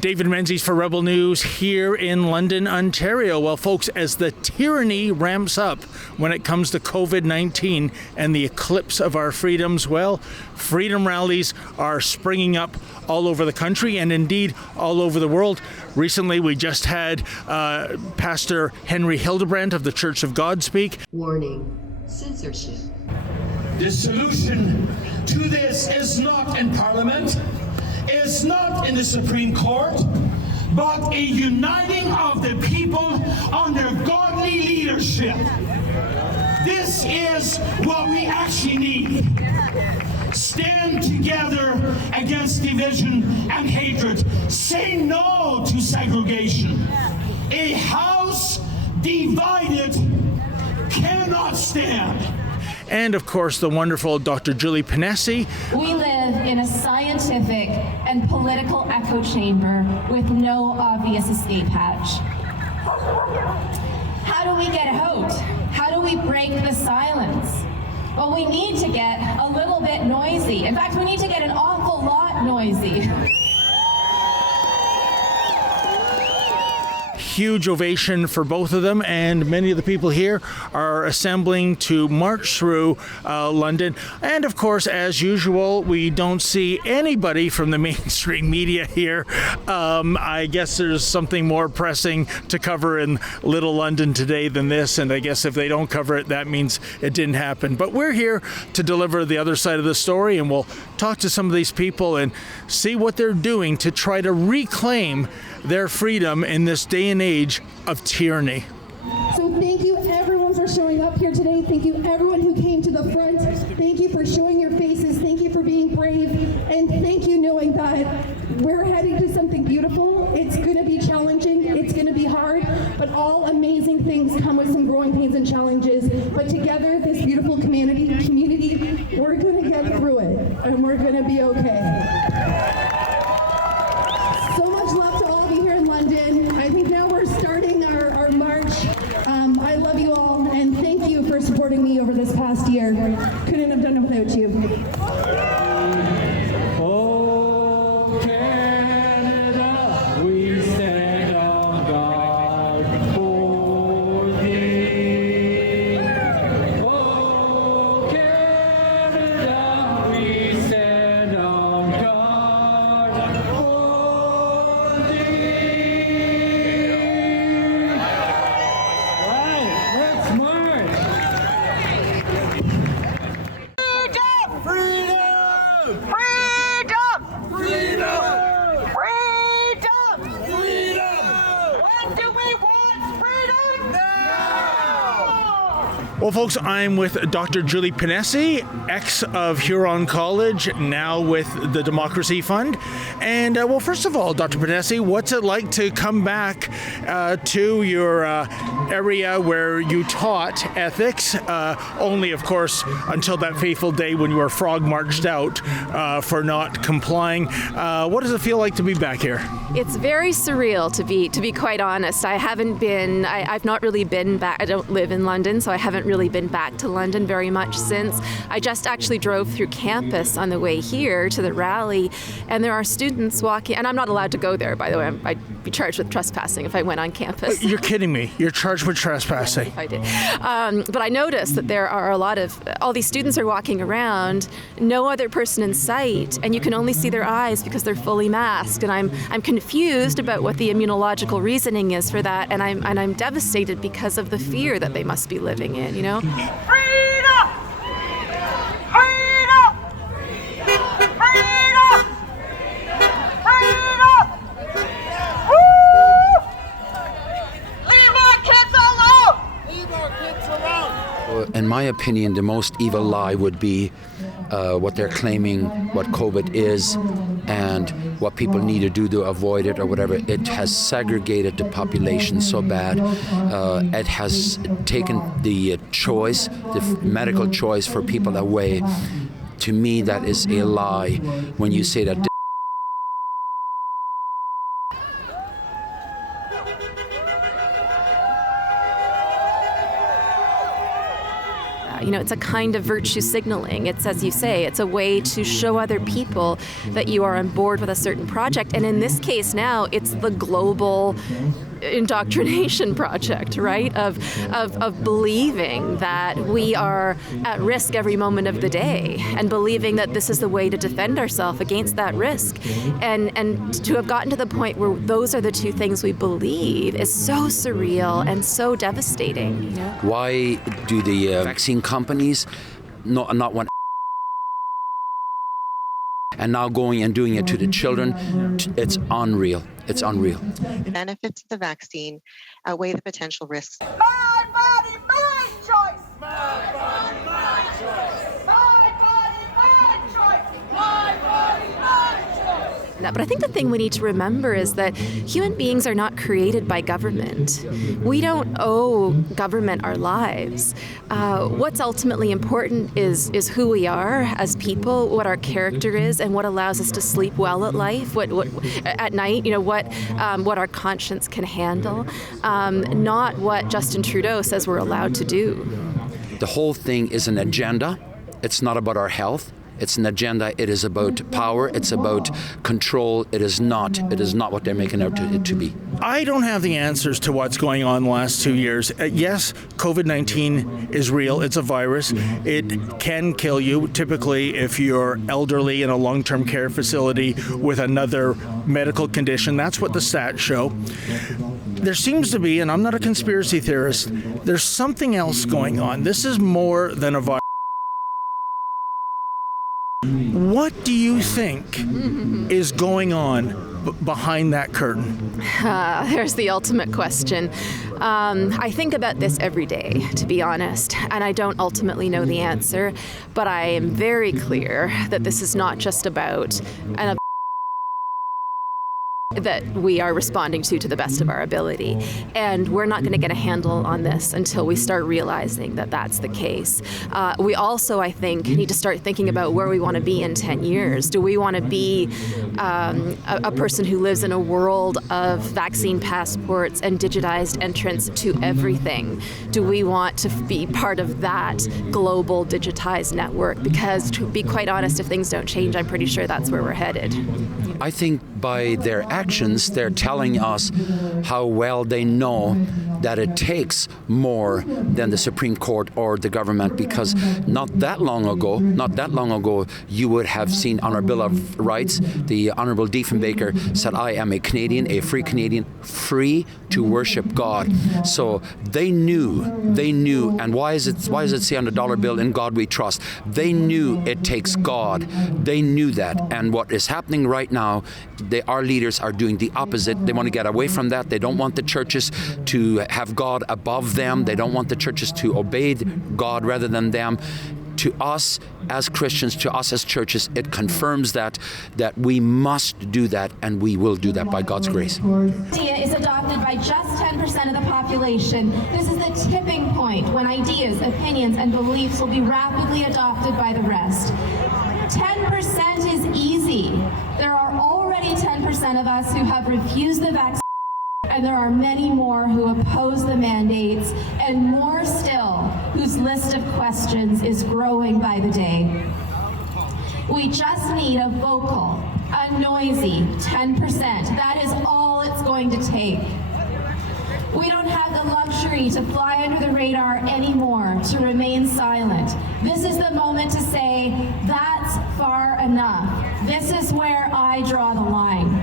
David Menzies for Rebel News here in London, Ontario. Well, folks, as the tyranny ramps up when it comes to COVID-19 and the eclipse of our freedoms, well, freedom rallies are springing up all over the country and indeed all over the world. Recently, we just had Pastor Henry Hildebrandt of the Church of God speak. Warning, censorship. The solution to this is not in Parliament, is not in the Supreme Court, but a uniting of the people under godly leadership. This is what we actually need. Stand together against division and hatred. Say no to segregation. A house divided cannot stand. And of course, the wonderful Dr. Julie Ponesse. We live in a scientific and political echo chamber with no obvious escape hatch. How do we get out? How do we break the silence? Well, we need to get a little bit noisy. In fact, we need to get an awful lot noisy. Huge ovation for both of them, and many of the people here are assembling to march through London. And of course, as usual, we don't see anybody from the mainstream media here. I guess there's something more pressing to cover in Little London today than this, and I guess if they don't cover it, that means it didn't happen. But we're here to deliver the other side of the story, and we'll talk to some of these people and see what they're doing to try to reclaim their freedom in this day and age of tyranny. So thank you everyone for showing up here today. Thank you everyone who came to the front. Thank you for showing your faces. Thank you for being brave. And thank you knowing that we're heading to something beautiful. It's going to be challenging. It's going to be hard. But all amazing things come with some growing pains and challenges. But together, this beautiful community, we're going to get through it. And we're going to be okay. So much love to all of you here in London. I think now we're starting our march. I love you all, and thank you for supporting me over this past year. Couldn't have done it without you. Oh, Canada, we stand on guard for thee. Oh, Canada, we stand on guard for thee. Right, let's march. Well, folks, I'm with Dr. Julie Ponesse, ex of Huron College, now with the Democracy Fund. And, well, first of all, Dr. Ponesse, what's it like to come back to your area where you taught ethics, only, of course, until that fateful day when you were frog marched out for not complying. What does it feel like to be back here? It's very surreal, to be quite honest. I've not really been back. I don't live in London, so I haven't really been back to London very much since. I just actually drove through campus on the way here to the rally, and there are students walking, and I'm not allowed to go there, by the way. I'd be charged with trespassing if I went on campus. You're kidding me. You're charged with trespassing. I did. But I noticed that there are all these students are walking around, no other person in sight, and you can only see their eyes because they're fully masked. And I'm confused about what the immunological reasoning is for that, and I'm devastated because of the fear that they must be living in, you know? Freedom! Freedom! Freedom! Freedom! Woo! Leave our kids alone! Leave our kids alone! In my opinion, the most evil lie would be what they're claiming, what COVID is, and what people need to do to avoid it or whatever. It has segregated the population so bad. It has taken the choice, the medical choice for people away. To me, that is a lie when you say that. It's a kind of virtue signaling. It's, as you say, it's a way to show other people that you are on board with a certain project. And in this case now, it's the global indoctrination project, right? Of believing that we are at risk every moment of the day, and believing that this is the way to defend ourselves against that risk. And to have gotten to the point where those are the two things we believe is so surreal and so devastating. Why do the vaccine companies not want, and now going and doing it to the children? It's unreal. It's unreal. The benefits of the vaccine outweigh the potential risks. My body, my choice. My body, my choice. My body, my choice. My body, my choice. But I think the thing we need to remember is that human beings are not created by government. We don't owe government our lives. What's ultimately important is who we are as people, what our character is, and what allows us to sleep well at life, what at night, what our conscience can handle, not what Justin Trudeau says we're allowed to do. The whole thing is an agenda. It's not about our health. It's an agenda. It is about power. It's about control. It is not what they're making out to be. I don't have the answers to what's going on the last 2 years. Yes, COVID-19 is real. It's a virus. It can kill you, typically if you're elderly in a long-term care facility with another medical condition. That's what the stats show. There seems to be, and I'm not a conspiracy theorist, there's something else going on. This is more than a virus. What do you think is going on behind that curtain? There's the ultimate question. I think about this every day, to be honest, and I don't ultimately know the answer, but I am very clear that this is not just about that we are responding to the best of our ability. And we're not going to get a handle on this until we start realizing that that's the case. We also, I think, need to start thinking about where we want to be in 10 years. Do we want to be a person who lives in a world of vaccine passports and digitized entrance to everything? Do we want to be part of that global digitized network? Because to be quite honest, if things don't change, I'm pretty sure that's where we're headed. I think by their actions, they're telling us how well they know that it takes more than the Supreme Court or the government, because not that long ago, you would have seen on our Bill of Rights, the Honorable Diefenbaker said, I am a Canadian, a free Canadian, free to worship God. So they knew, and why does it say on the dollar bill, in God we trust? They knew it takes God. They knew that. And what is happening right now, our leaders are doing the opposite. They want to get away from that. They don't want the churches to have God above them. They don't want the churches to obey God rather than them. To us as Christians, to us as churches, it confirms that we must do that, and we will do that by God's grace. Idea is adopted by just 10% of the population. This is the tipping point when ideas, opinions, and beliefs will be rapidly adopted by the rest. 10% is easy. There are already 10% of us who have refused the vaccine, and there are many more who oppose the mandates, and more still whose list of questions is growing by the day. We just need a vocal, a noisy 10%. That is all it's going to take. We don't have the luxury to fly under the radar anymore, to remain silent. This is the moment to say, that's far enough. This is where I draw the line.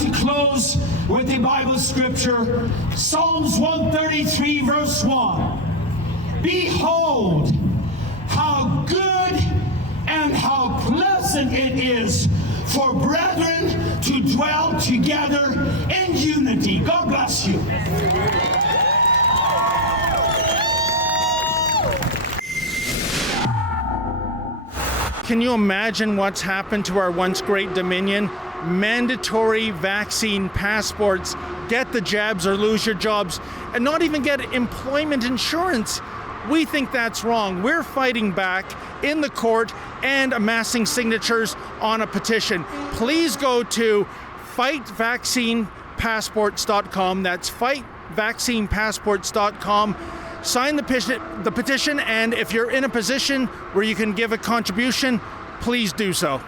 To close with the Bible scripture, Psalms 133 verse 1. Behold, how good and how pleasant it is for brethren to dwell together in unity. God bless you. Can you imagine what's happened to our once great Dominion? Mandatory vaccine passports, get the jabs or lose your jobs, and not even get employment insurance. We think that's wrong. We're fighting back in the court and amassing signatures on a petition. Please go to fightvaccinepassports.com. That's fightvaccinepassports.com. sign the petition, and if you're in a position where you can give a contribution, please do so.